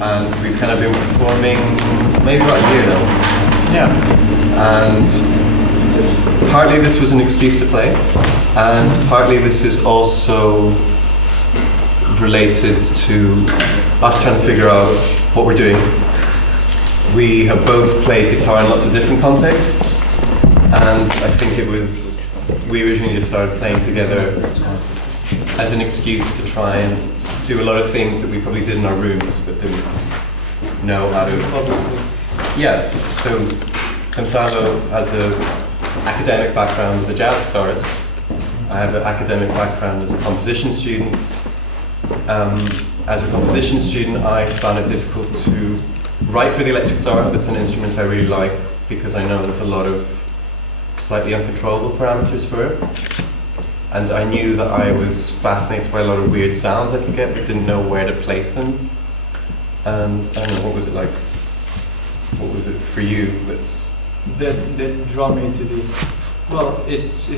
and we've kind of been performing maybe about a year now. Yeah. And partly this was an excuse to play, and partly this is also related to us trying to figure out what we're doing. We have both played guitar in lots of different contexts, and I think we originally just started playing together as an excuse to try and do a lot of things that we probably did in our rooms but didn't know how to. Yeah, so Gonzalo has an academic background as a jazz guitarist. I have an academic background as a composition student. As a composition student, I found it difficult to write for the electric guitar. That's an instrument I really like because I know there's a lot of slightly uncontrollable parameters for it. And I knew that I was fascinated by a lot of weird sounds I could get, but didn't know where to place them. And I don't know, what was it like? What was it for you? That draw me to this. Well, it's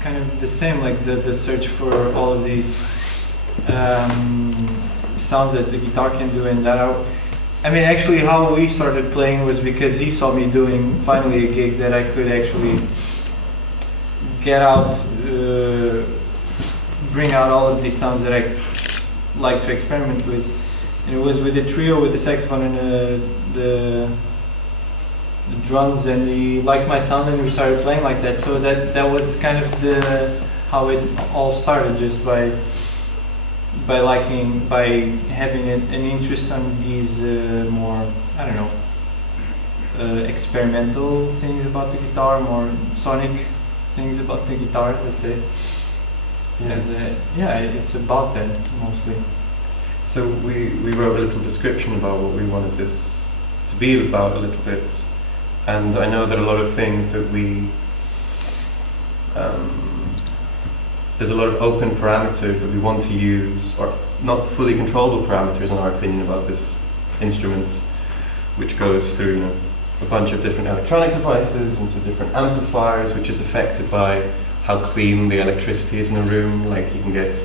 kind of the same, like the search for all of these sounds that the guitar can do, and that I mean, actually, how we started playing was because he saw me doing finally a gig that I could actually get out, bring out all of these sounds that I like to experiment with. And it was with the trio, with the saxophone and the drums, and he liked my sound, and we started playing like that. So that was kind of how it all started, just by having an interest on these more, I don't know, experimental things about the guitar, more sonic things about the guitar, let's say. Yeah. And it's about that mostly. So we wrote a little description about what we wanted this to be about a little bit, and I know that a lot of things that there's a lot of open parameters that we want to use, or not fully controllable parameters in our opinion about this instrument, which goes through a bunch of different electronic devices into different amplifiers, which is affected by how clean the electricity is in a room. Like, you can get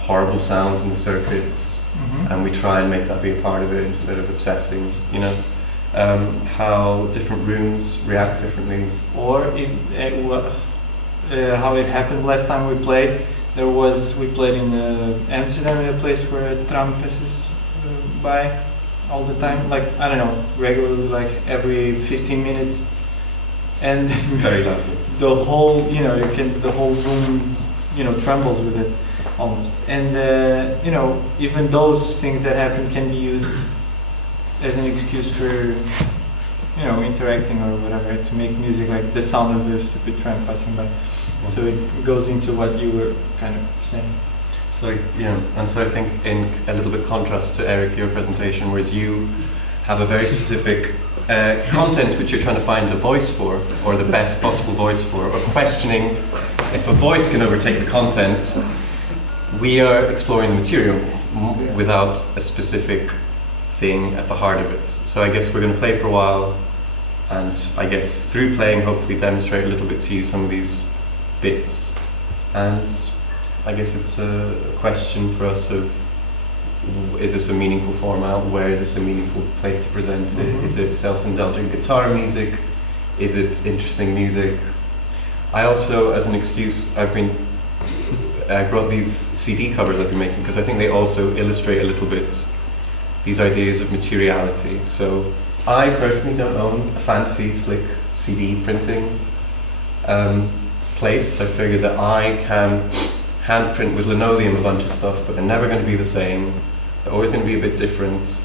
horrible sounds in the circuits, and we try and make that be a part of it instead of obsessing, how different rooms react differently. Or how it happened last time we played. We played in Amsterdam, in a place where a tram passes by all the time, like, I don't know, regularly, like every 15 minutes, and very loudly. The whole, the whole room, trembles with it almost. And even those things that happen can be used as an excuse for, interacting or whatever, to make music, like the sound of the stupid tram passing by. So it goes into what you were kind of saying. So and so I think in a little bit contrast to Eric, your presentation, whereas you have a very specific content which you're trying to find a voice for, or the best possible voice for, or questioning if a voice can overtake the content. We are exploring the material without a specific thing at the heart of it. So I guess we're going to play for a while, and I guess through playing hopefully demonstrate a little bit to you some of these bits. And I guess it's a question for us of, is this a meaningful format? Where is this a meaningful place to present it? Is it self-indulgent guitar music? Is it interesting music? I also, as an excuse, I brought these CD covers I've been making because I think they also illustrate a little bit these ideas of materiality. So I personally don't own a fancy, slick CD printing place. I figured that I can hand print with linoleum a bunch of stuff, but they're never going to be the same. They're always going to be a bit different.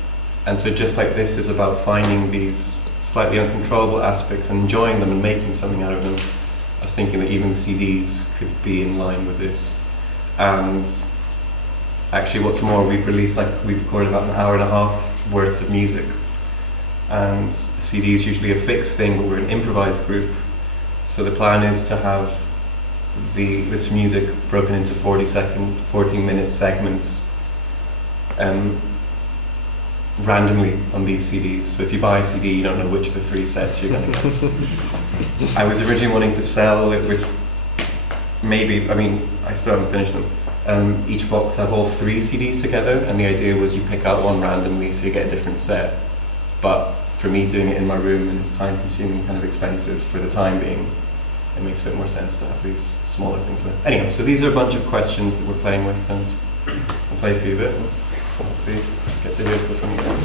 And so just like this is about finding these slightly uncontrollable aspects and enjoying them and making something out of them, I was thinking that even the CDs could be in line with this. And actually, what's more, we've recorded about an hour and a half worth of music. And the CD is usually a fixed thing, but we're an improvised group. So the plan is to have this music broken into 14-minute segments randomly on these CDs. So if you buy a CD, you don't know which of the 3 sets you're going to get. I was originally wanting to sell it with I still haven't finished them, each box have all 3 CDs together, and the idea was you pick out one randomly so you get a different set. But for me, doing it in my room, and it's time consuming, kind of expensive for the time being, it makes a bit more sense to have these smaller things with. Anyhow, so these are a bunch of questions that we're playing with, and I'll play for you a bit. Hopefully get to hear stuff from you guys.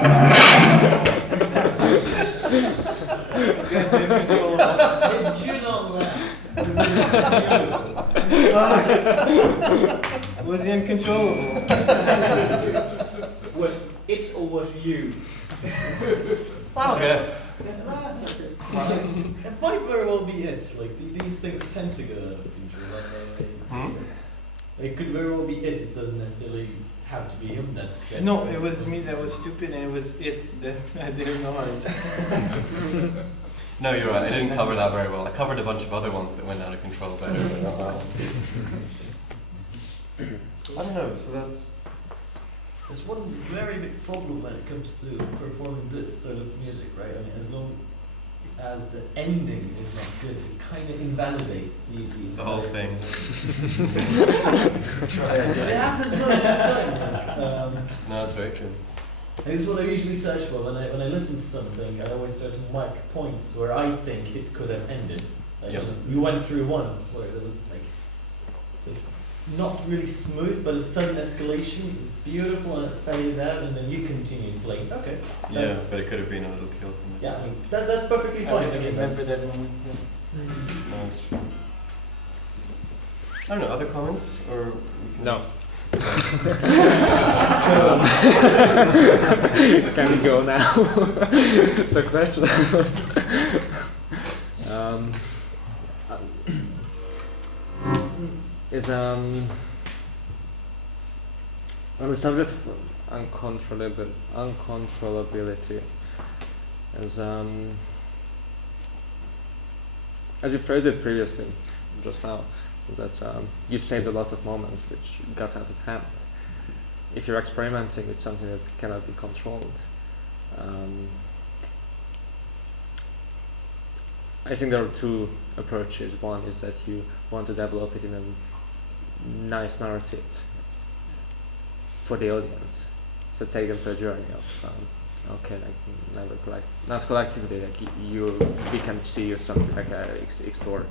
Did you not laugh? Was he uncontrollable? Was it or was you? Okay. It might very well be it. Like these things tend to get out of control. It could very well be it. It doesn't necessarily have to be him that. No, it was me that was stupid, and it was it that I didn't know it. No, you're right. I didn't cover that very well. I covered a bunch of other ones that went out of control better. But not that one. I don't know. So that's. There's one very big problem when it comes to performing this sort of music, right? I mean, as long as the ending is not good, it kind of invalidates the whole thing. It happens most of the time. No, that's very true. And this is what I usually search for when I listen to something. I always start to mark points where I think it could have ended. Like Yep. you went through one where there was like sort of not really smooth, but a sudden escalation. It was beautiful and it faded out, and then you continued playing. Okay. Yeah, but it could have been a little killed. Yeah, I mean that's perfectly fine. I remember that moment. No, that's true. I don't know. Other comments or? We can No. just- Can we go now? So question is on the subject of uncontrollability is as you phrased it previously, just now, that you saved a lot of moments which got out of hand. If you're experimenting with something that cannot be controlled, I think there are two approaches. One is that you want to develop it in a nice narrative for the audience, so take them to a journey of okay, like never not collectively, like we can see something like explore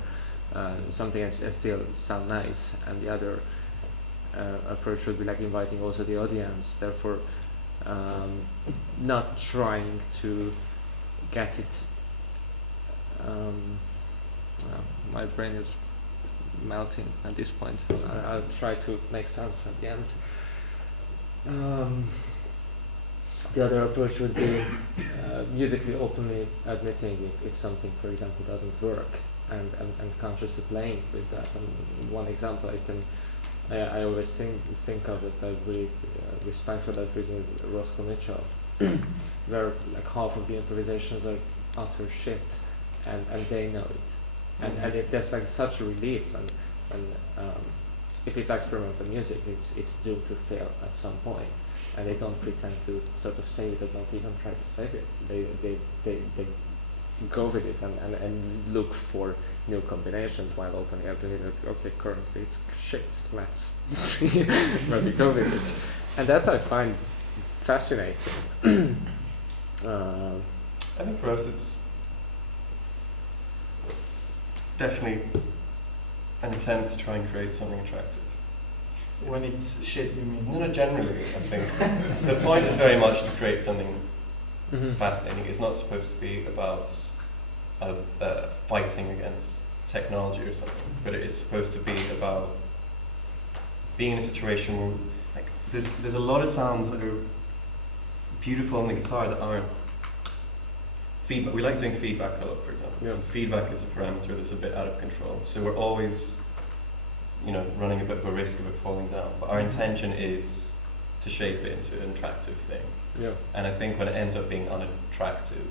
something and still sound nice, and the other approach would be like inviting also the audience, therefore not trying to get it well, my brain is melting at this point. I'll try to make sense at the end. The other approach would be musically openly admitting if something, for example, doesn't work, and consciously playing with that. And one example I always think of it, I really respect for that reason, is Roscoe Mitchell, where like half of the improvisations are utter shit, and they know it, and there's like such a relief, and if it's experimental music, it's doomed to fail at some point, and they don't pretend to sort of save it, or don't even try to save it. They go with it and look for new combinations while opening up and okay, currently it's shit, let's see where we go with it. And that I find fascinating. I think for us it's definitely an attempt to try and create something attractive. When it's shit, you mean? No, generally, I think the point is very much to create something fascinating. It's not supposed to be about fighting against technology or something, but it is supposed to be about being in a situation where, like, there's a lot of sounds that are beautiful on the guitar that aren't feedback. We like doing feedback a lot, for example. Yeah. And feedback is a parameter that's a bit out of control, so we're always, running a bit of a risk of it falling down. But our intention is to shape it into an attractive thing. Yeah. And I think when it ends up being unattractive,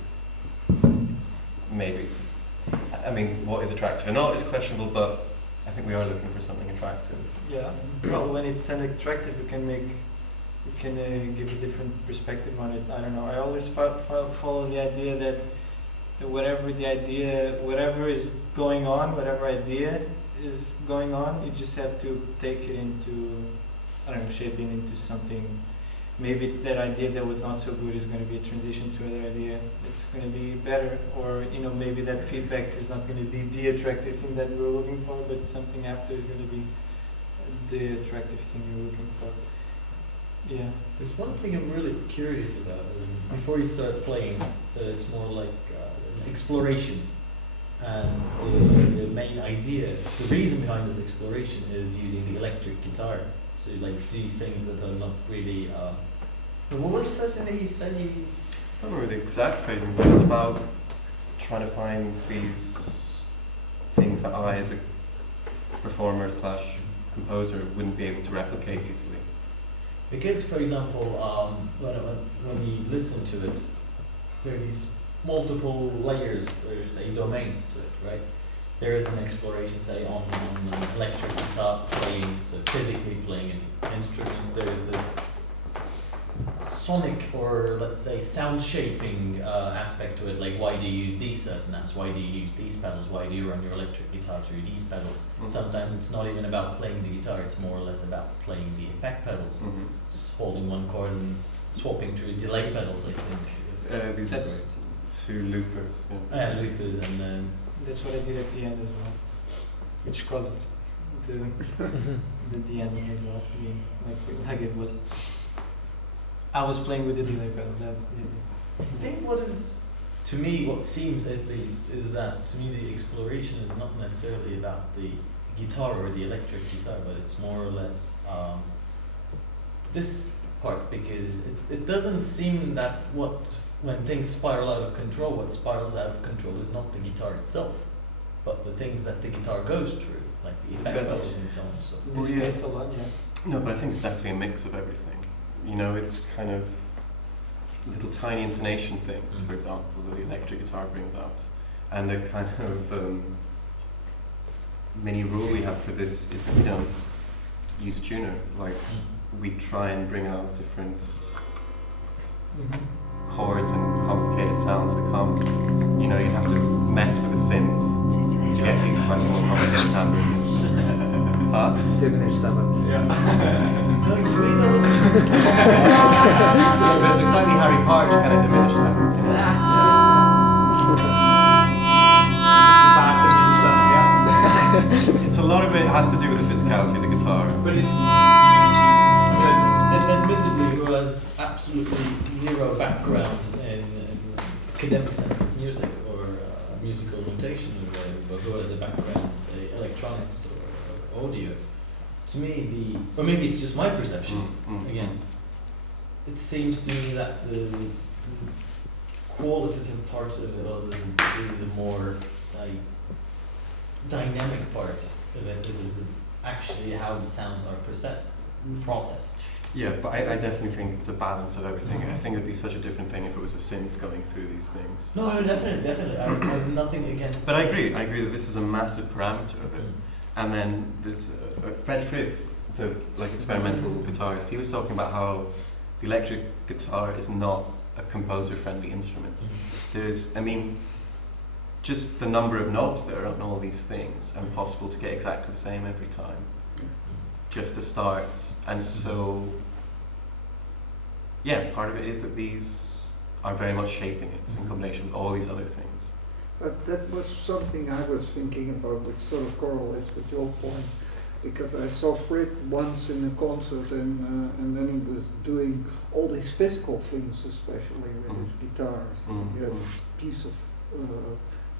maybe it's, what is attractive or not is questionable, but I think we are looking for something attractive. Yeah. Well, when it's unattractive, you can give a different perspective on it. I don't know. I always follow the idea that whatever is going on, whatever idea is going on, you just have to take it into, shaping into something. Maybe that idea that was not so good is going to be a transition to another idea that's going to be better, or maybe that feedback is not going to be the attractive thing that we're looking for, but something after is going to be the attractive thing you're looking for. Yeah. There's one thing I'm really curious about is before you start playing, so it's more like an exploration. And the main idea, the reason behind this exploration is using the electric guitar. So you like do things that are not really. What was the first thing that you said? I don't remember the exact phrasing, but it's about trying to find these things that I, as a performer / composer, wouldn't be able to replicate easily. Because, for example, when you listen to it, there are these multiple layers, there's domains to it, right? There is an exploration, say, on an electric guitar playing, so physically playing an instrument. There is this sonic, or let's say sound shaping aspect to it, like why do you use these certain amps, why do you use these pedals, why do you run your electric guitar through these pedals. Sometimes it's not even about playing the guitar, it's more or less about playing the effect pedals, just holding one chord and swapping through delay pedals, I think. These That's- two loopers. Loopers and then That's what I did at the end as well, which caused the ending as well being like it was. I was playing with the delay pedal. That's the. I think what is, to me, what seems at least, is that to me the exploration is not necessarily about the guitar or the electric guitar, but it's more or less this part, because it doesn't seem that when things spiral out of control, what spirals out of control is not the guitar itself, but the things that the guitar goes through, like the effect pedals and so on and so forth. This Well, yeah. case a lot, yeah. No, but I think it's definitely a mix of everything. You know, it's kind of little tiny intonation things, for example, that the electric guitar brings out. And the kind of mini rule we have for this is that we don't use a tuner. Like, we try and bring out different chords and complicated sounds that come. You know, you have to mess with the synth to get these slightly more complicated timbres. Huh? Diminished seventh. No, to me that was Yeah, but it's a slightly Harry Potter kind of diminished seventh, you know? It's a lot of it has to do with the physicality of the guitar. But it's admittedly, who has absolutely zero background in academic sense of music or musical notation, but who has a background, say, electronics or audio. To me, or maybe it's just my perception. Again, it seems to me that the qualitative part of it, or the more, say, dynamic part of it is actually how the sounds are processed. Yeah, but I definitely think it's a balance of everything. I think it'd be such a different thing if it was a synth going through these things. No, definitely. I have nothing against. But I agree that this is a massive parameter of it. And then there's Fred Frith, the experimental guitarist. He was talking about how the electric guitar is not a composer-friendly instrument. There's, just the number of knobs there on all these things, and impossible to get exactly the same every time. Just to start, and so part of it is that these are very much shaping it in combination with all these other things. But that was something I was thinking about, which sort of correlates with your point, because I saw Fred once in a concert, and then he was doing all these physical things, especially with his guitars. He had a piece of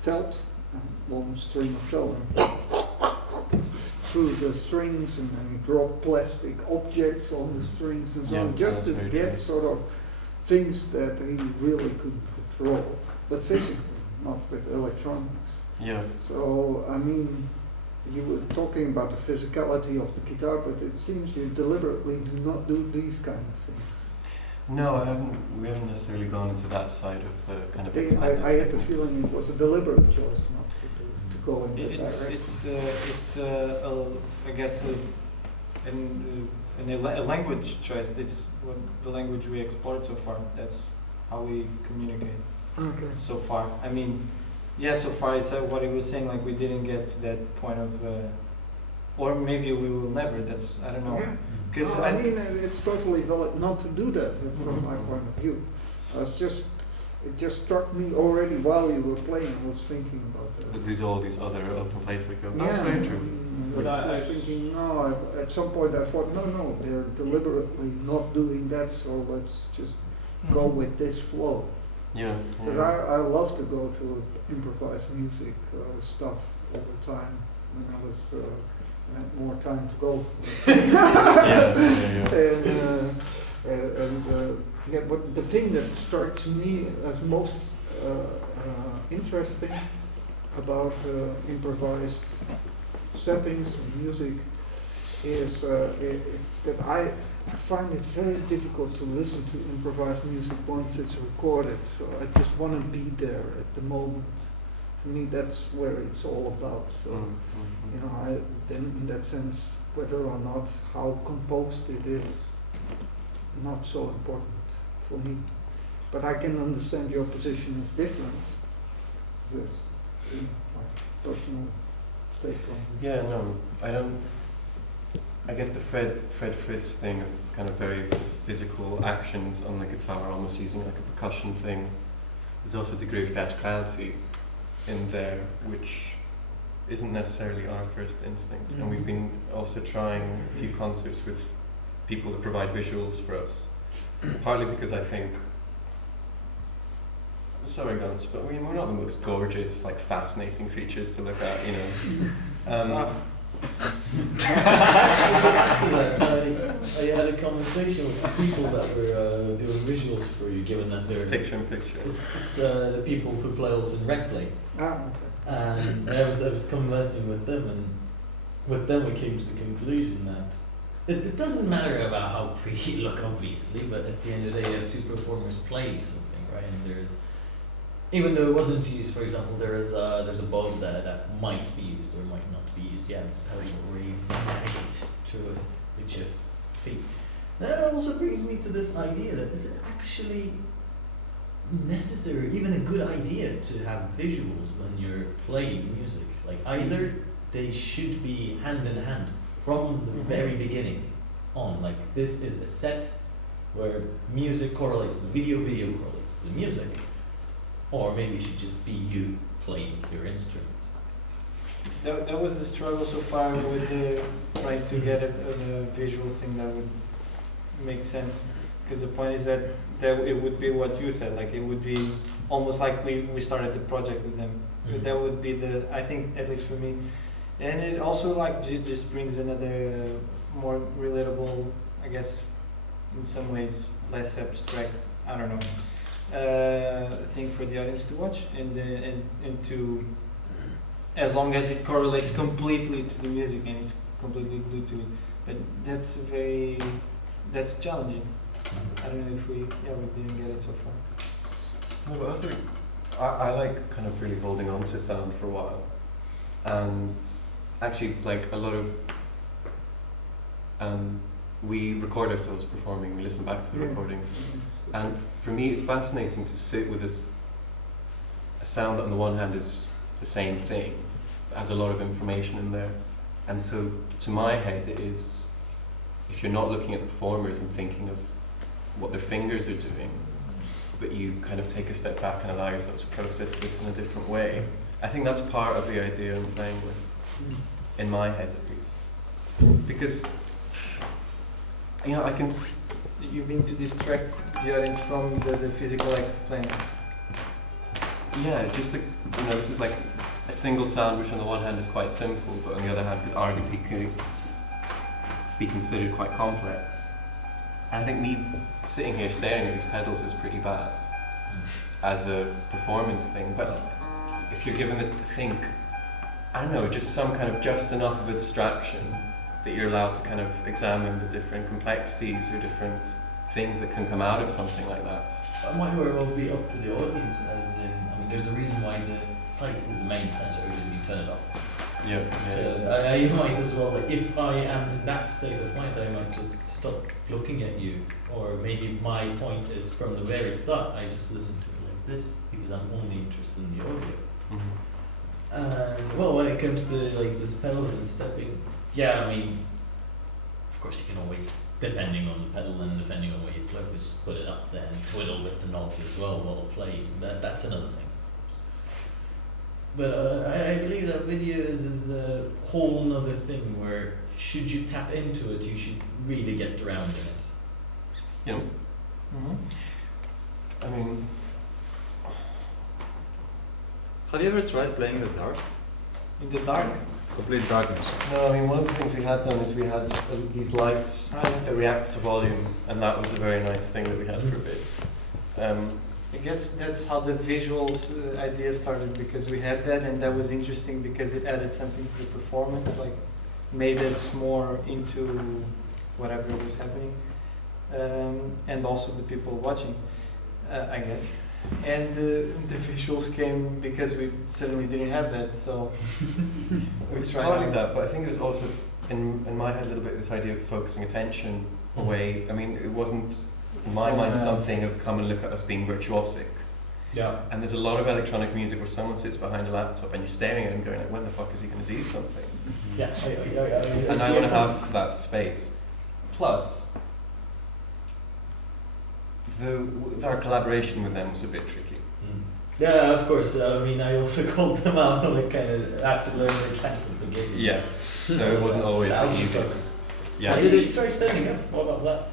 felt, a long string of felt, through the strings, and then drop plastic objects on the strings and so on, just to get sort of things that he really couldn't control, but physically, not with electronics. Yeah. So, you were talking about the physicality of the guitar, but it seems you deliberately do not do these kind of things. No, we haven't necessarily gone into that side of the kind of extended I had the techniques. feeling it was a deliberate choice not to go in that direction. It's I guess a language choice. It's the language we explored so far. That's how we communicate so far. So far it's what he was saying. Like, we didn't get to that point of, or maybe we will never. That's, I don't know. Because it's totally valid not to do that from my point of view. It's just it just struck me already while you were playing. I was thinking about that. There's all these other open places that go. Yeah, That's very true. But I was thinking, no, at some point I thought, no, they're deliberately not doing that, so let's just go with this flow. Yeah. Because I love to go to improvised music stuff all the time when I had more time to go. Yeah, but the thing that strikes me as most interesting about improvised settings and music is that I find it very difficult to listen to improvised music once it's recorded. So I just want to be there at the moment. For me, that's where it's all about. So, you know, then in that sense, whether or not how composed it is, not so important for me. But I can understand your position is different. This is my personal take on it. Yeah, no, I don't. I guess the Fred Frith thing of kind of very physical actions on the guitar, almost using like a percussion thing. There's also a degree of theatricality in there, which isn't necessarily our first instinct. And we've been also trying a few concerts with people that provide visuals for us, partly because I think, sorry guns, but we're not the most gorgeous, like fascinating creatures to look at, you know. I had a conversation with people that were doing visuals for you, given that they're picture in picture. It's the people who play also in rec play. And I was conversing with them, and with them we came to the conclusion that it doesn't matter about how pretty you look, obviously, but at the end of the day, you have two performers playing something, right? And there's, even though it wasn't used, for example, there's a bow that might be used or might not be used. Yeah, this pedal where you navigate through it with your feet. That also brings me to this idea that is it actually necessary, even a good idea, to have visuals when you're playing music? Like, either they should be hand in hand from the very beginning on. Like, this is a set where music correlates to the video correlates to the music. Or maybe it should just be you playing your instrument. That was the struggle so far with trying to get a visual thing that would make sense. Because the point is that it would be what you said, like it would be almost like we started the project with them. That would be I think, at least for me. And it also like just brings another more relatable, I guess, in some ways less abstract, I don't know, thing for the audience to watch, and to, as long as it correlates completely to the music and it's completely glued to it. But that's challenging. I don't know if we didn't get it so far. No, but I think I like kind of really holding on to sound for a while, and actually like a lot of we record ourselves performing, we listen back to the recordings, and for me it's fascinating to sit with a sound that on the one hand is the same thing, but has a lot of information in there, and so to my head it is, if you're not looking at the performers and thinking of what their fingers are doing, but you kind of take a step back and allow yourself to process this in a different way, I think that's part of the idea I'm playing with, in my head at least. Because, you know, I can... You mean to distract the audience from the physical act of playing? Yeah, just to, you know, this is like a single sound which on the one hand is quite simple, but on the other hand could arguably be considered quite complex. And I think me sitting here staring at these pedals is pretty bad as a performance thing, but if you're given the think, I don't know, just some kind of just enough of a distraction that you're allowed to kind of examine the different complexities or different things that can come out of something like that. That might very well be up to the audience, as in, I mean, there's a reason why the sight is the main sensor, because you turn it off. Yeah. So I might as well, like, if I am in that state of mind, I might just stop looking at you, or maybe my point is from the very start, I just listen to it like this, because I'm only interested in the audio. Well, when it comes to like this pedals and stepping, yeah, I mean, of course you can always depending on the pedal and depending on where you put it up there and twiddle with the knobs as well while playing. That's another thing. But I believe that video is a whole nother thing where should you tap into it, you should really get drowned in it. You know, Mm-hmm. I mean, Have you ever tried playing in the dark? In the dark. Complete darkness. no, I mean, one of the things we had done is we had these lights that react to volume, and that was a very nice thing that we had for a bit. I guess that's how the visuals idea started, because we had that, and that was interesting because it added something to the performance, like made us more into whatever was happening, and also the people watching, I guess. And the visuals came because we suddenly didn't have that, so we tried. Partly that, but I think it was also in my head a little bit this idea of focusing attention away. I mean, it wasn't in my mind something of come and look at us being virtuosic. Yeah. And there's a lot of electronic music where someone sits behind a laptop and you're staring at him going like, when the fuck is he going to do something? Yeah. And I want to have that space. Plus, our collaboration with them was a bit tricky. Yeah, of course. I mean, I also called them out like after learning the class at the beginning. Yeah, so it wasn't always the easiest. Yeah. Yeah. You should try standing up. What about that?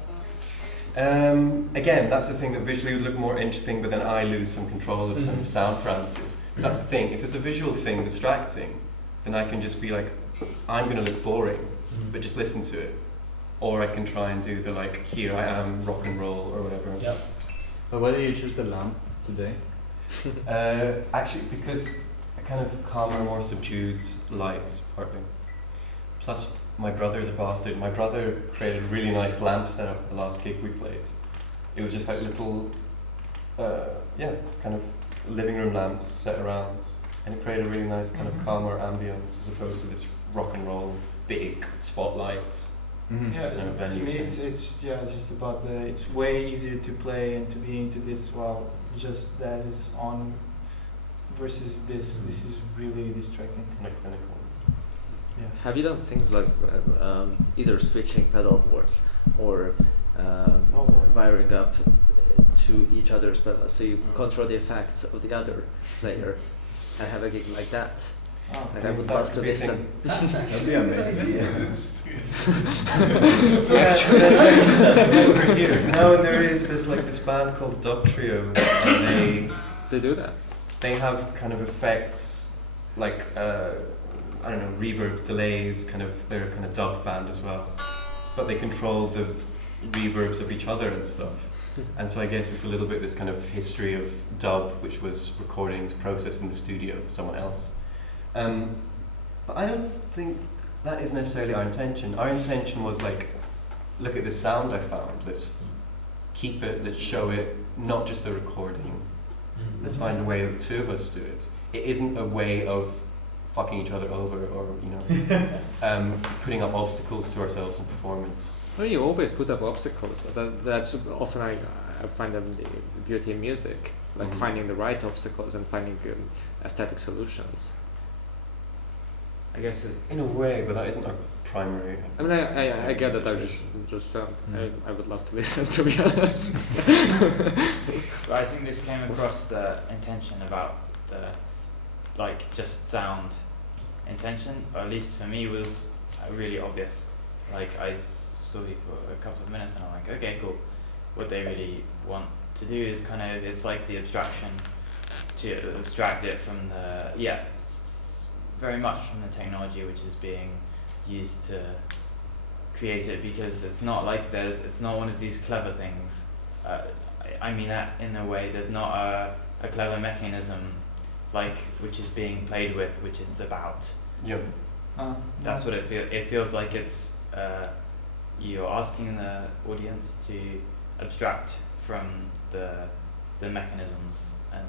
Again, that's the thing that visually would look more interesting, but then I lose some control of some sound parameters. So that's the thing. If it's a visual thing distracting, then I can just be like, I'm going to look boring, but just listen to it. Or I can try and do the like, here I am, rock and roll, or whatever. Yeah. But why did you choose the lamp today? Actually, because a kind of calmer, more subdued light, partly. Plus, my brother's a bastard. My brother created a really nice lamp setup at the last gig we played. It was just like little, kind of living room lamps set around, and it created a really nice kind of calmer ambience as opposed to this rock and roll big spotlight. Yeah, You know, to venue me thing. it's just about it's way easier to play and to be into this while just that is on versus this. This is really distracting. Kind of clinical. Yeah. Have you done things like either switching pedal boards or wiring up to each other's pedals so you control the effects of the other player and have a gig like that? Oh. Like I would love to listen. That'd be amazing. Over here. No, there's this band called Dub Trio, and They do that. they have kind of effects like I don't know, reverbs, delays, they're a kind of dub band as well, but they control the reverbs of each other and stuff. And so I guess it's a little bit this kind of history of dub, which was recordings processed in the studio with someone else. But I don't think that is necessarily our intention. Our intention was like, look at this sound I found, let's keep it, let's show it, not just a recording. Let's find a way that the two of us do it. It isn't a way of fucking each other over or, putting up obstacles to ourselves in performance. Well, you always put up obstacles, but that's often I find them the beauty in music, like finding the right obstacles and finding aesthetic solutions. I guess In a way, but that isn't our primary. I mean, I get that. I would love to listen, to be honest. But I think this came across the intention about the, just sound intention, or at least for me was really obvious. Like I saw you for a couple of minutes and I'm like, okay, cool. What they really want to do is it's like the abstraction, to abstract it from very much from the technology which is being used to create it, because it's not like it's not one of these clever things. I mean that in a way, there's not a clever mechanism which is being played with, which it's about. Yeah. That's what it feels. It feels like it's you're asking the audience to abstract from the mechanisms and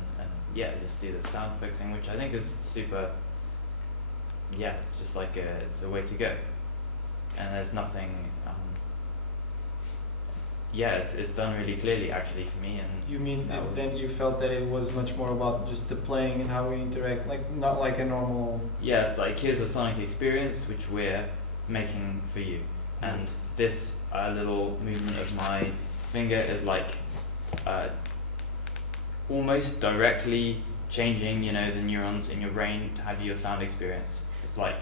just do the sound fixing, which I think is super. Yeah, it's just it's a way to go, and there's nothing. It's done really clearly actually for me. And You mean then you felt that it was much more about just the playing and how we interact, not like a normal. Yeah, it's like here's a sonic experience which we're making for you, and this little movement of my finger is like almost directly changing, you know, the neurons in your brain to have your sound experience. It's like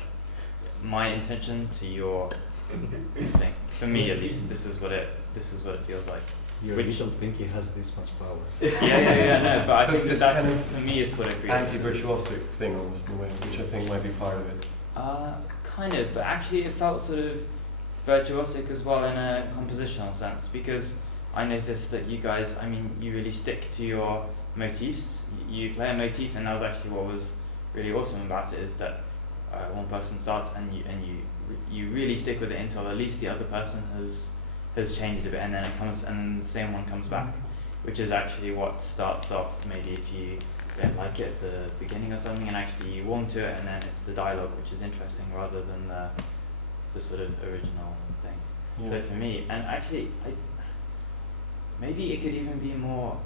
my intention to your thing. For me, at least, this is what it feels like. Your Which- little pinky has this much power. No, but I But think this that's kind of for me. It's what it creates. Anti-virtuosic thing almost in a way, which I think might be part of it. Kind of, but actually it felt sort of virtuosic as well in a compositional sense, because I noticed that you guys, I mean, you really stick to your motifs. You play a motif, and that was actually what was really awesome about it, is that one person starts and you really stick with it until at least the other person has changed a bit, and then it comes and the same one comes back, which is actually what starts off maybe if you don't like it at the beginning or something, and actually you warm to it, and then it's the dialogue which is interesting rather than the sort of original thing. Yeah. So for me, and actually maybe it could even be more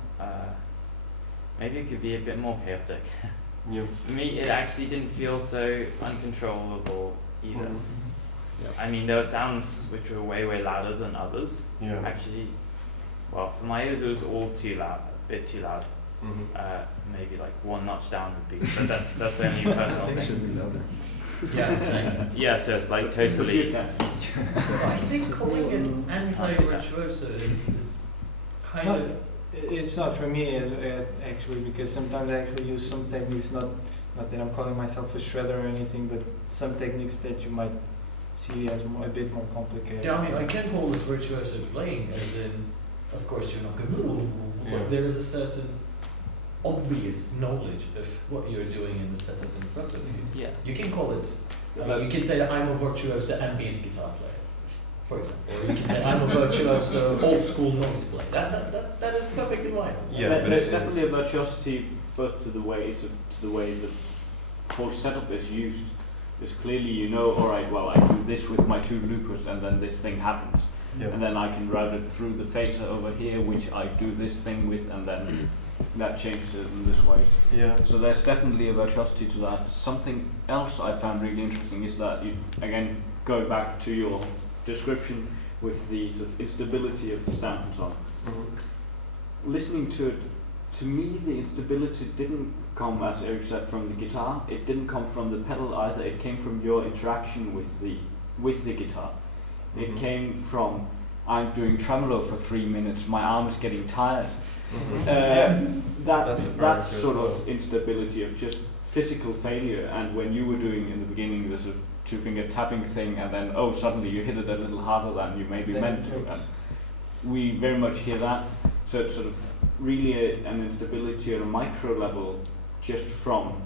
maybe it could be a bit more chaotic. Yeah. For me, it actually didn't feel so uncontrollable either. Mhm. I mean, there were sounds which were way louder than others. Yeah. Actually, well, for my ears it was all too loud, a bit too loud. Mhm. Maybe like one notch down would be, but that's only a personal I think it should thing. be louder. Yeah, it's Yeah, so it's like totally. I think calling it anti-virtuoso is kind Not- of. It's not for me as actually, because sometimes I actually use some techniques, not that I'm calling myself a shredder or anything, but some techniques that you might see as a bit more complicated. Yeah, I mean, I can call this virtuoso playing, as in, of course, you're not going. Yeah. But there is a certain obvious knowledge of what you're doing in the setup in front of you. Yeah. You can call it. I mean, you can say that I'm a virtuoso ambient guitar player, for example, or you can say I'm a virtuoso old school noise player. That is perfectly fine. Yeah, There's but there's it definitely a is- virtuosity both to the way the whole setup is used. Because clearly you know, all right, well, I do this with my two loopers, and then this thing happens, Yeah. and then I can route it through the phaser over here, which I do this thing with, and then that changes it in this way. Yeah. So there's definitely a virtuosity to that. Something else I found really interesting is that you, again, go back to your description with the sort of instability of the sound and so on. Mhm. Listening to it, to me the instability didn't come, as Eric said, from the guitar. It didn't come from the pedal either. It came from your interaction with the guitar. It Mhm. came from, I'm doing tremolo for 3 minutes, my arm is getting tired. Mhm. That's a part that of it as sort well. of instability of just physical failure. And when you were doing in the beginning the sort of two-finger tapping thing, and then suddenly you hit it a little harder than you maybe Then meant it to, breaks. and we very much hear that. So it's sort of really an instability at a micro level, just from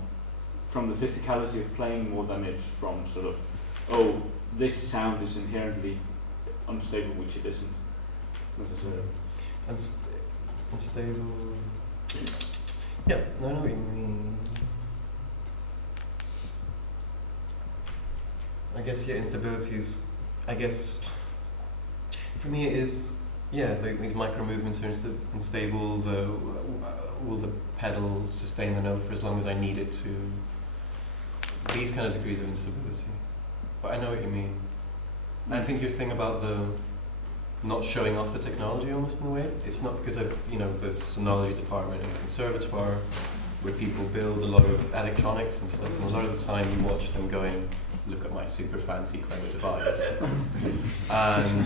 the physicality of playing more than it's from sort of, this sound is inherently unstable, which it isn't necessarily. Unstable. Yeah, no, I know what you mean. I guess instability is. I guess for me it is. Yeah, like these micro movements are unstable. Will the pedal sustain the note for as long as I need it to? These kind of degrees of instability. But I know what you mean. I think your thing about the not showing off the technology almost in a way. It's not because of the sonology department in a conservatoire where people build a lot of electronics and stuff, and a lot of the time you watch them going, look at my super fancy clever device. And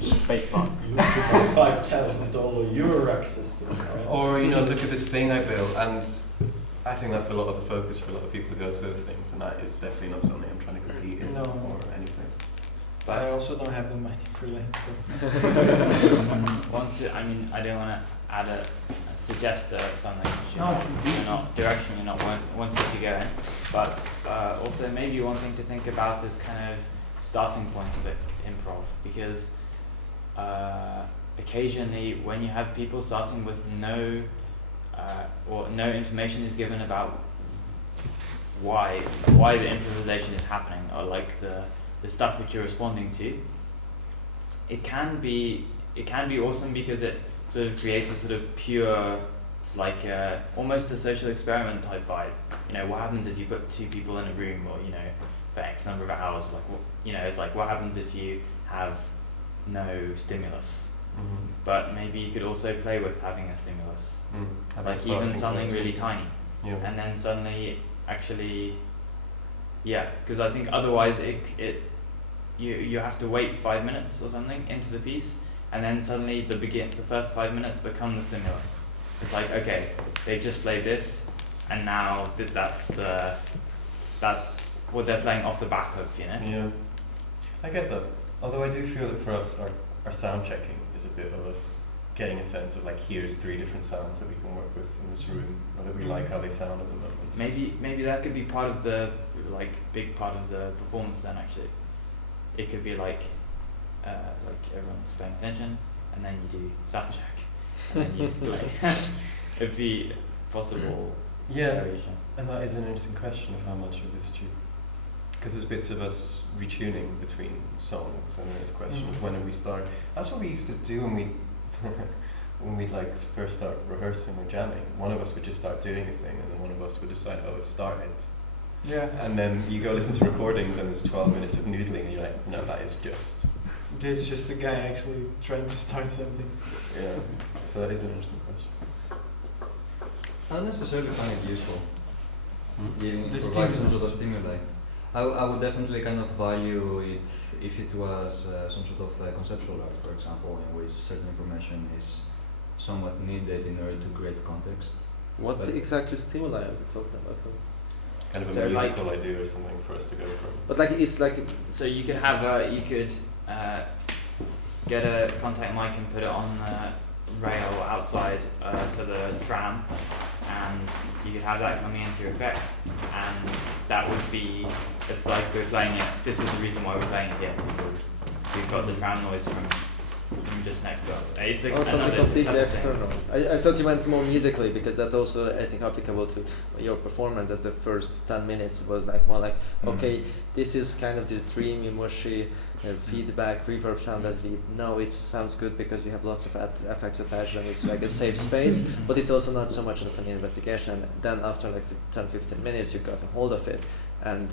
Spacebar. $5,000 Eurorack system. Right? or look at this thing I built, and I think that's a lot of the focus for a lot of people to go to those things, and that is definitely not something I'm trying to compete in No. or anything. But I also don't have the money for that, so. I don't want to add a suggest something which No, direction you're not wanting to go in, but also maybe one thing to think about is kind of starting points for improv, because occasionally when you have people starting with no information is given about why the improvisation is happening, or like the stuff which you're responding to, it can be awesome because it sort of creates a sort of pure, it's like almost a social experiment type vibe. What happens if you put two people in a room, or for X number of hours, like it's like what happens if you have no stimulus. Mhm. But maybe you could also play with having a stimulus, Having like starting even something points. really tiny, Yeah. and then suddenly actually, yeah, because I think otherwise you have to wait 5 minutes or something into the piece, and then suddenly the first 5 minutes become the stimulus. It's like, okay, they just played this, and now that's what they're playing off the back of, you know. Yeah, I get that. Although I do feel that for us, our sound checking is a bit of us getting a sense of like, here's 3 different sounds that we can work with in this room, or that we like how they sound at the moment. Maybe that could be part of the big part of the performance. Then actually, it could be like everyone's paying attention, and then you do sound check, and then you play. It'd be possible variation. And that is an interesting question of how much of this do. Because there's bits of us retuning between songs, and there's a question of when do we start. That's what we used to do when we like first start rehearsing or jamming. One of us would just start doing a thing, and then one of us would decide, oh, it started. Yeah. And then you go listen to recordings, and there's 12 minutes of noodling, and you're like, no, that is just. There's just a guy actually trying to start something. Yeah. So that is an interesting question. I don't necessarily find it useful. Giving The providing some stimulus. sort of stimuli. I would definitely kind of value it if it was some sort of conceptual art, for example, in which certain information is somewhat needed in order to create context. What But- exactly stimuli are we talking about? Kind of a So, like- musical idea or something for us to go from. But like it's like So you could have get a contact mic and put it on the rail outside to the tram, and you could have that coming into effect, and that would be, it's like we're playing it, this is the reason why we're playing it here, because we've got the tram noise from just next to us. It's oh, something another completely type of thing. external. I thought you meant more musically, because that's also, I think, applicable to your performance. That the first 10 minutes was like more like, okay, this is kind of the dreamy, mushy feedback, reverb sound that we know it sounds good because we have lots of effects attached, and it's like a safe space, but it's also not so much of an investigation. Then after like 10-15 minutes, you got a hold of it, and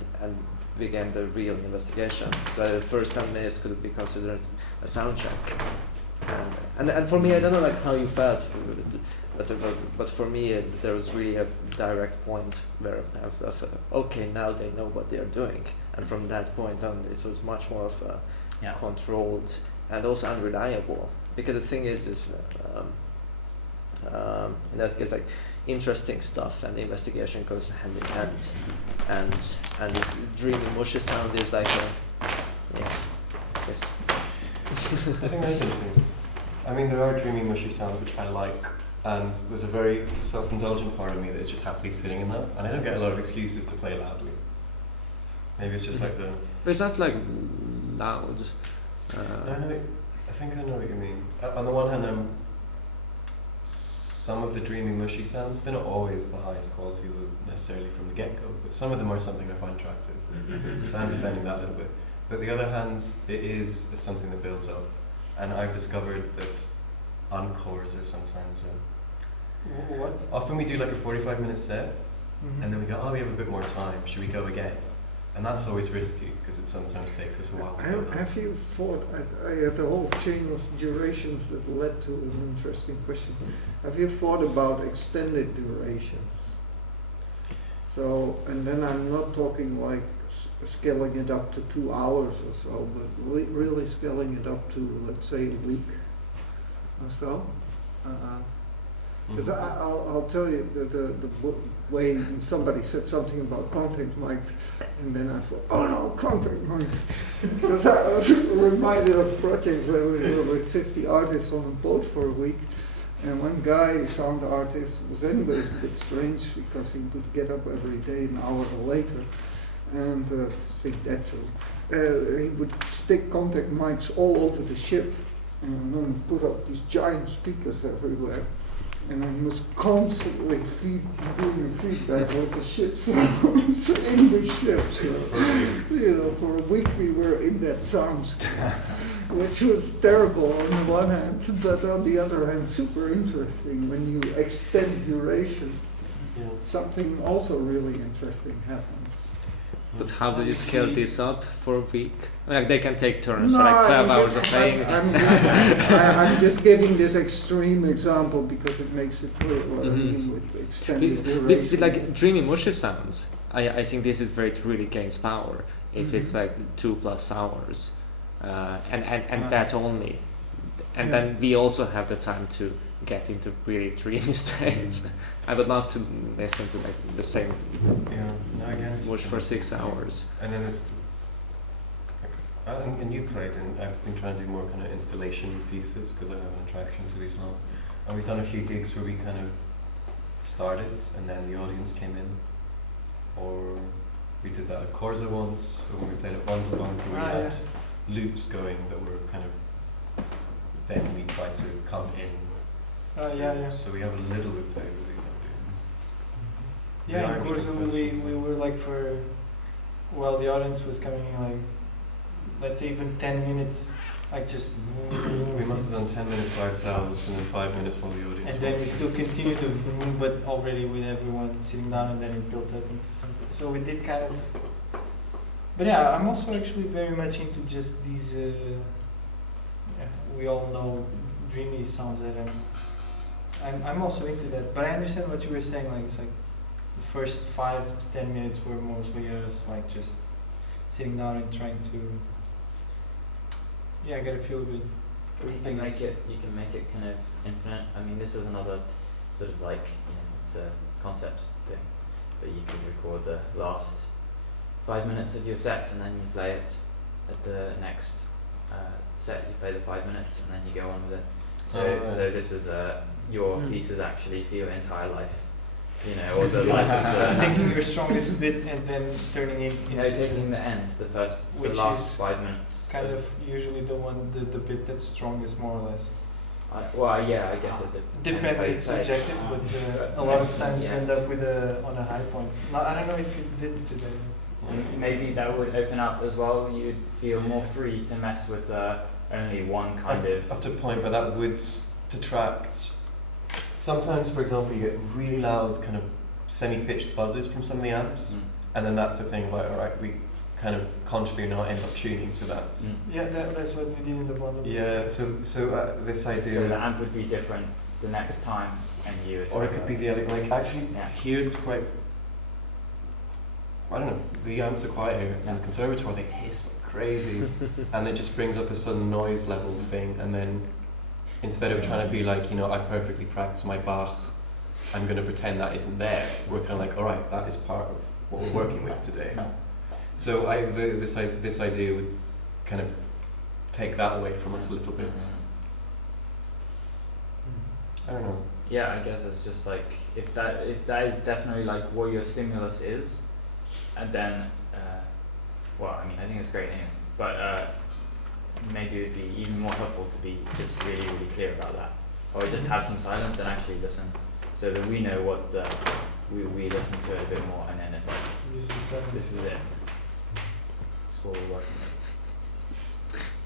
began the real investigation. So the first 10 minutes could be considered a sound check. And for me, I don't know like how you felt, but for me there was really a direct point where okay, now they know what they are doing, and from that point on it was much more of a controlled and also unreliable, because the thing is in that case, like, interesting stuff and the investigation goes hand in hand, and this dreamy mushy sound is like yes. I think that's interesting. I mean, there are dreamy, mushy sounds which I like, and there's a very self-indulgent part of me that is just happily sitting in that, and I don't get a lot of excuses to play loudly. Maybe it's just like the... But it's not like loud. I think I know what you mean. On the one hand, some of the dreamy, mushy sounds, they're not always the highest quality necessarily from the get-go, but some of them are something I find attractive. So I'm defending that a little bit. But the other hand, it is something that builds up. And I've discovered that encores are sometimes... What? Often we do like a 45-minute set, and then we go, oh, we have a bit more time, should we go again? And that's always risky, because it sometimes takes us a while to go. Have you thought, I had a whole chain of durations that led to an interesting question. Have you thought about extended durations? So, and then I'm not talking like scaling it up to 2 hours or so, but really scaling it up to, let's say, a week or so. Because I'll tell you the way somebody said something about contact mics, and then I thought, oh no, contact mics. Because I was reminded of projects where we were with 50 artists on a boat for a week, and one guy, sound artist, was anyway a bit strange because he would get up every day an hour later, and I think that's he would stick contact mics all over the ship, and then put up these giant speakers everywhere. And I must constantly doing feedback with the ships in the ships. For a week we were in that sound, which was terrible on the one hand, but on the other hand super interesting. When you extend duration, something also really interesting happens. But how do you scale this up for a week? Like they can take turns No, for like 12 I'm hours just- of playing. I'm just giving this extreme example because it makes it clear what I mean with extended duration. With like dreamy mushy sounds, I think this is where it really gains power. If it's like 2+ hours, and that only, and then we also have the time to get into really dreamy states. I would love to listen to like the same Yeah, no, again, it's mush for 6 hours. And then it's, and you played, and I've been trying to do more kind of installation pieces because I have an attraction to these now. And we've done a few gigs where we kind of started and then the audience came in. Or we did that at Corsa once, when we played at Vondelbank, where we had loops going that were kind of, then we tried to come in. So we have a little bit played with these ideas. Yeah, in Corsa we were like while the audience was coming in, like, let's say even 10 minutes, like just. We must have done 10 minutes by ourselves and then 5 minutes while the audience. And then we still continued the vroom, but already with everyone sitting down, and then it built up into something. So we did kind of. But yeah, I'm also actually very much into just these. We all know dreamy sounds that I'm also into that. But I understand what you were saying. Like it's like the first 5 to 10 minutes were mostly us like just sitting down and trying to. Yeah, get a feel good. Or you can make it kind of infinite. I mean, this is another sort of like, it's a concept thing, but you could record the last 5 minutes of your set and then you play it at the next set. You play the 5 minutes and then you go on with it. So this is your pieces actually for your entire life, or the life of taking your strongest bit and then turning it. Taking the end, the last 5 minutes. Kind of usually the bit that's strongest, more or less. I guess it depends. It's subjective, but a lot of times you end up with on a high point. I don't know if you did today. Maybe that would open up as well. You'd feel more free to mess with only one kind of. Up to a point, but that would detract. Sometimes, for example, you get really loud, kind of semi-pitched buzzes from some of the amps, and then that's the thing. Like, all right, we kind of consciously not end up tuning to that. Yeah, that's what we did in the bottom. Yeah, so this idea. So the amp would be different the next time, and you would. Or it could be the like actually here it's quite. I don't know. The amps are quiet here, and the conservatoire they hiss like crazy, and it just brings up a sudden noise level thing, and then instead of trying to be like I've perfectly practiced my Bach, I'm going to pretend that isn't there. We're kind of like, all right, that is part of what we're working with today. So this idea would kind of take that away from us a little bit. I don't know. Yeah, I guess it's just like if that is definitely like what your stimulus is, and then I think it's great anyway. But maybe it'd be even more helpful to be just really, really clear about that, or just have some silence and actually listen, so that we know what we listen to it a bit more, and then it's like this is it. That's what we're working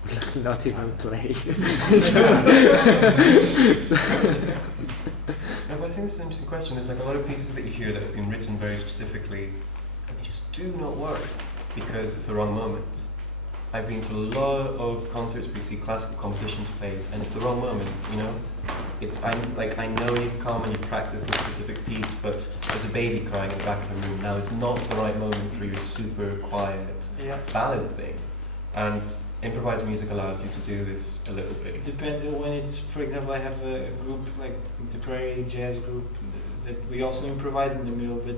with. Not even play. No, but I think this is an interesting question. There's like a lot of pieces that you hear that have been written very specifically, and they just do not work because it's the wrong moment. I've been to a lot of concerts where you see classical compositions played, and it's the wrong moment. I know you've come and you've practiced this specific piece, but there's a baby crying in the back of the room. Now is not the right moment for your super quiet ballad thing, and improvised music allows you to do this a little bit. Depending when it's, for example, I have a group like contemporary jazz group that we also improvise in the middle, but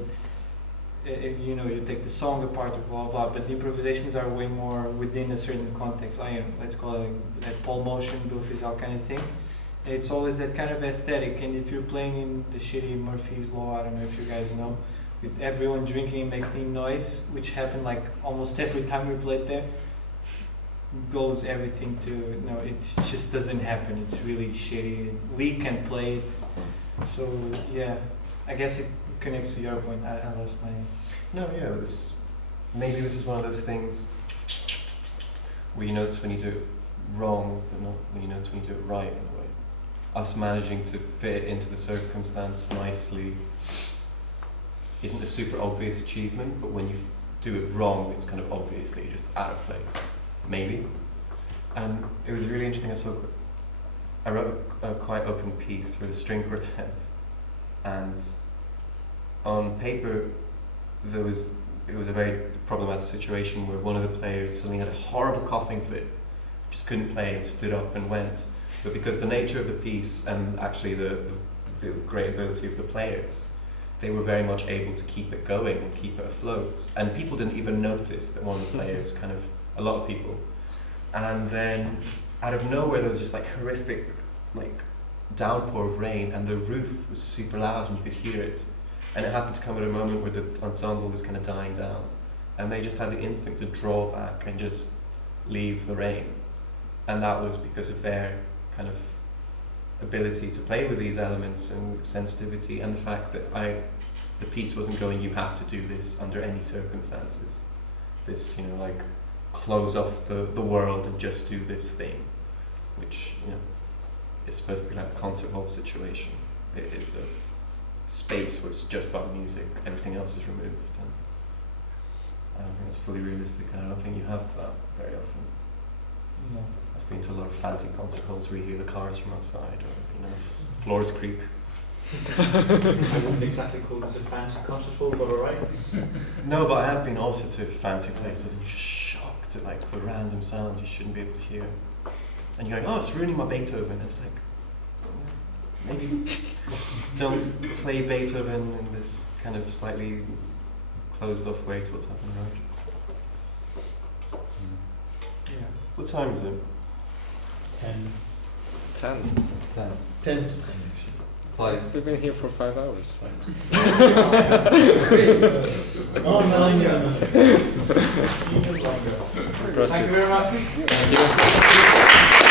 you take the song apart or blah blah, but the improvisations are way more within a certain context. Let's call it that Paul Motion, Bill Frisell kind of thing. It's always that kind of aesthetic, and if you're playing in the shitty Murphy's Law, I don't know if you guys know, with everyone drinking and making noise, which happened like almost every time we played there, goes everything to it just doesn't happen. It's really shitty. We can play it, so yeah. I guess it connects to your point. I lost my. No, yeah. Maybe this is one of those things where you notice when you do it wrong, but not when you notice when you do it right in a way. Us managing to fit into the circumstance nicely isn't a super obvious achievement, but when you do it wrong, it's kind of obviously just out of place, maybe. And it was really interesting. I wrote a quite open piece for the string quartet, and on paper it was a very problematic situation where one of the players suddenly had a horrible coughing fit, just couldn't play and stood up and went. But because the nature of the piece and actually the great ability of the players, they were very much able to keep it going and keep it afloat. And people didn't even notice that one of the players a lot of people. And then out of nowhere there was just like horrific downpour of rain, and the roof was super loud and you could hear it. And it happened to come at a moment where the ensemble was kind of dying down, and they just had the instinct to draw back and just leave the rain. And that was because of their kind of ability to play with these elements and sensitivity, and the fact that the piece wasn't going, you have to do this under any circumstances. This, close off the world and just do this thing, which, is supposed to be like a concert hall situation. It is a space where it's just about music, everything else is removed. And I don't think it's fully realistic, and I don't think you have that very often. No. I've been to a lot of fancy concert halls where you hear the cars from outside, or floors creak. I wouldn't exactly call this a fancy concert hall, but alright. No, but I have been also to fancy places, and you're just shocked at the random sounds you shouldn't be able to hear. And you're going, oh, it's ruining my Beethoven. And it's like, maybe don't play Beethoven in this kind of slightly closed off way to what's happening around. Yeah. What time is it? 10. 10. 10 to 10 actually. 5. We've been here for 5 hours. Oh, 9 minutes. Even longer. Impressive. Thank you very much. Thank you.